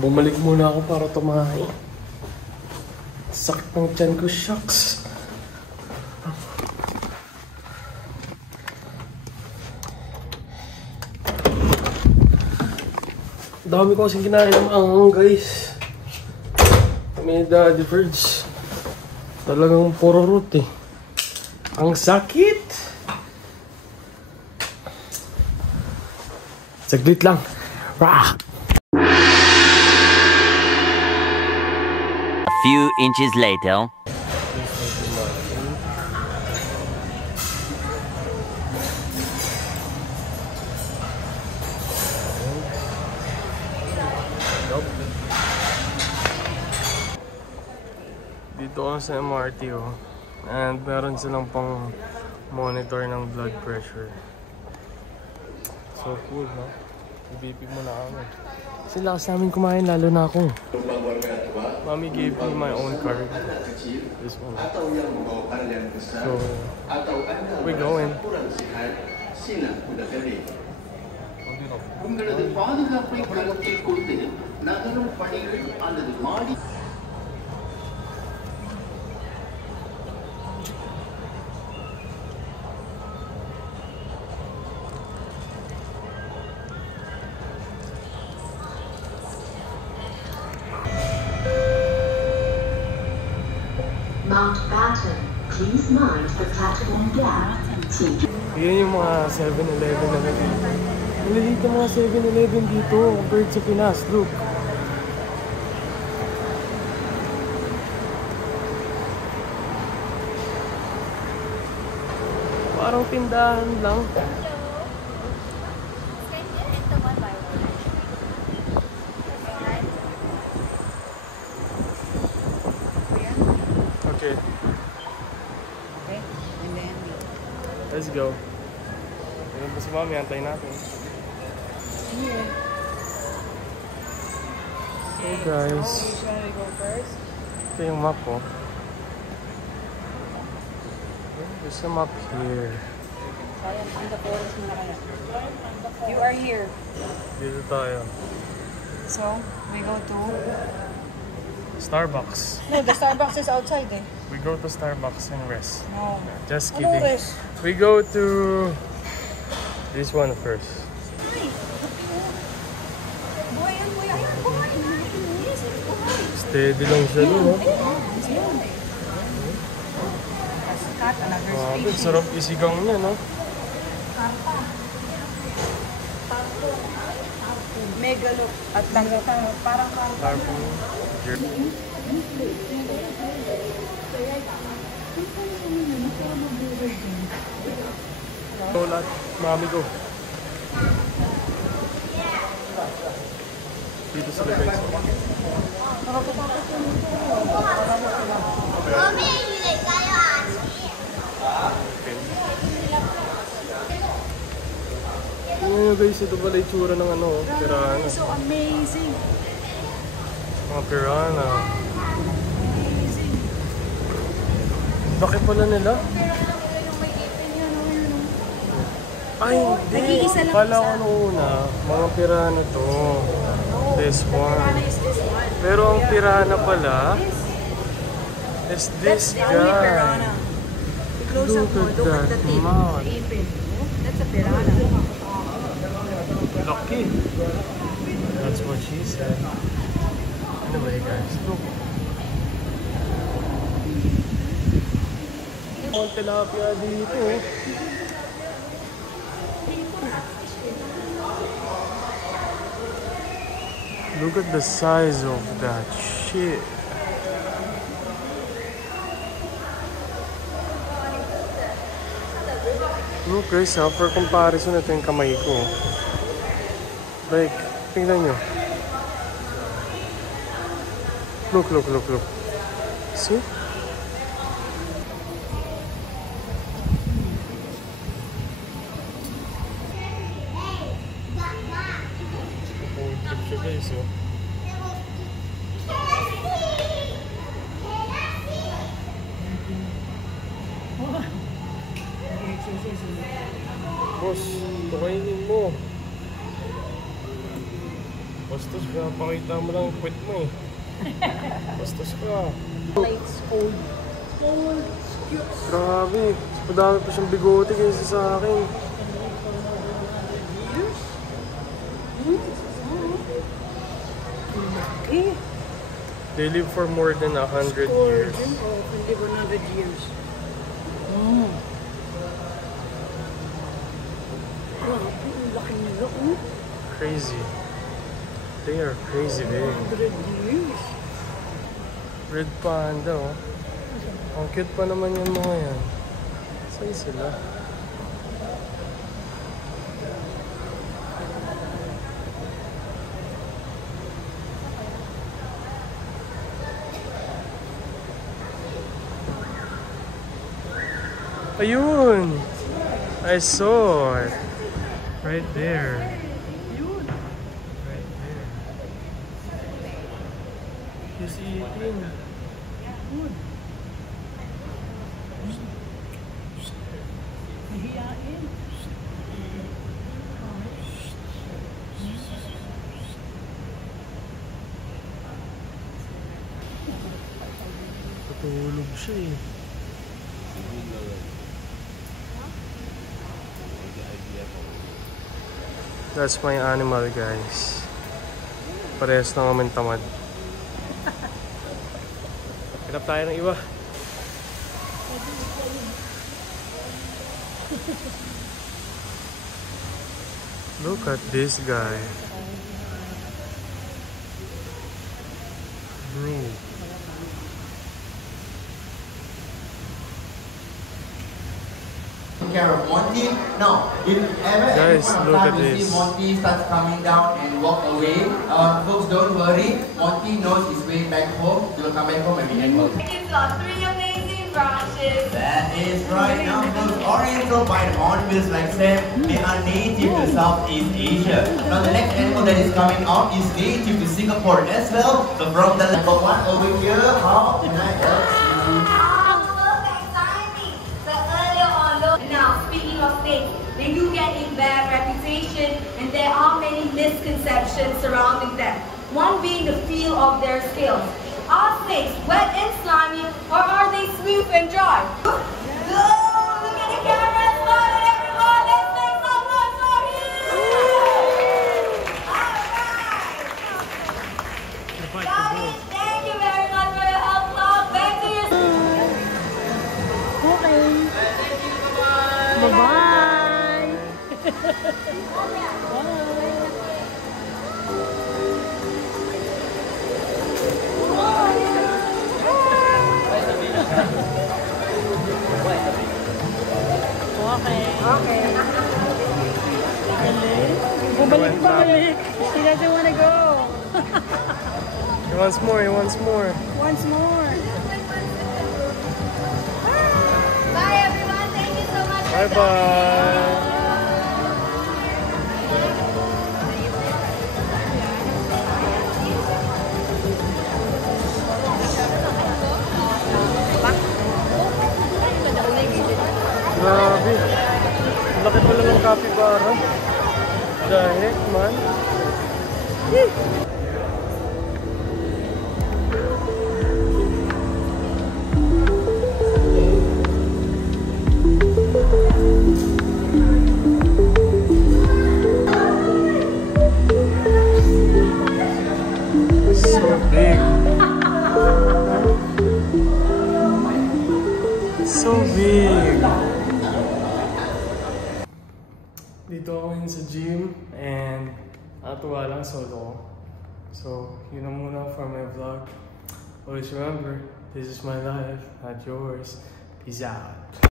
Bumalik muna ako para tumahay. Sakit ng tiyan ko, shucks. Dami ko kasing kinain ng angang, guys. Kami ni Daddy Birds. Talagang puro root eh. Ang sakit! Saglit lang. Rah! A few inches later. Dito ako sa MRT oh. And meron silang pang monitor ng blood pressure. So cool, no? Ibipig mo na kami. Kasi lakas namin kumain, lalo na ako. Mommy gave me my own card. This one. So, we're going. Mountbatten, please mind the platform gap. Yan yung mga 7-Eleven na dito. Maliliit yung mga 7-Eleven dito compared sa Pinas. Look. Parang tindahan lang. Okay. Okay, and then Let's go. Ayun pa si Mami, antayin natin. here. So guys, Which one we go first? ito yung map oh. There's a map here. On the forest muna kaya. You are here. Dito tayo. So, we go to... Starbucks. No, the Starbucks is outside eh. We go to Starbucks and rest. No. Just Ano kidding. rest? We go to this one first. Steady lang siya doon, no? Cat, another species. Sarap isigang niya, no? Megalo. At parang Carpo. Tolat, mami ko. Dito sila guys. Ano guys, ito pala itsura ng ano, piranha. so amazing. Mga piranha. Laki pala nila. Ay, hindi. Nag-iisa lang Kala isa. ko nung una, mga piranha to. This one. Pero ang piranha pala is this The only guy. piranha. Close up mo, look at the tip. mouth. The apron. That's a piranha. Lucky. That's what she said. Anyway guys, look. Ang tilapia dito. Look at the size of that shit. Look guys, for comparison, ito yung kamay ko. Like, tingnan nyo. Look. See? Trip siya guys, oh. Boss, tukainin mo. O Bastos, pinapakita mo lang yung puwet mo eh. Bastos ka. Lights old. Old. Grabe. Madami pa siyang bigote kaysa sa akin. Okay. They live for more than 100 years. Oh, hindi 100 years. Grabe, ang laki nila, oh. Crazy. They are crazy big. 100 years. Red panda, oh. Ang cute pa naman yung mga yan. Saan sila? Ayun! I saw it. Right there. Right there. He's eating. Good. Mahiyain. Patulog siya eh. That's my animal, guys. Parehas na kami tamad. Hanap tayo ng iba. Look at this guy. Bro. Care of Monty. Now, if ever Guys, at any look point at of time you this. see Monty starts coming down and walk away, folks, don't worry. Monty knows his way back home. He'll come back home and be able. It's got 3 amazing branches. That is right. Now, those Oriental white hornbills like Sam, they are native to Southeast Asia. Now, the next animal that is coming out is native to Singapore as well. So, from the number one over here, how can I help you? Now, speaking of snakes, they do get a bad reputation and there are many misconceptions surrounding them. One being the feel of their scales. Are snakes wet and slimy or are they smooth and dry? Look at the camera, smile at everyone, let's make some noise for you! Alright! Guys, thank you very much for your help, Cloud. Back to you. Okay. Bye-bye. Okay. Bumalik. He doesn't want to go. He wants more, he wants more. Once more. Bye everyone, thank you so much. Bye-bye. Grabe. Laki pala ng capybara. The heck, man. So big. So big. Dito ako ngayon sa gym and natuwa lang solo ko. So, yun na muna for my vlog. Always remember, this is my life, not yours. Peace out.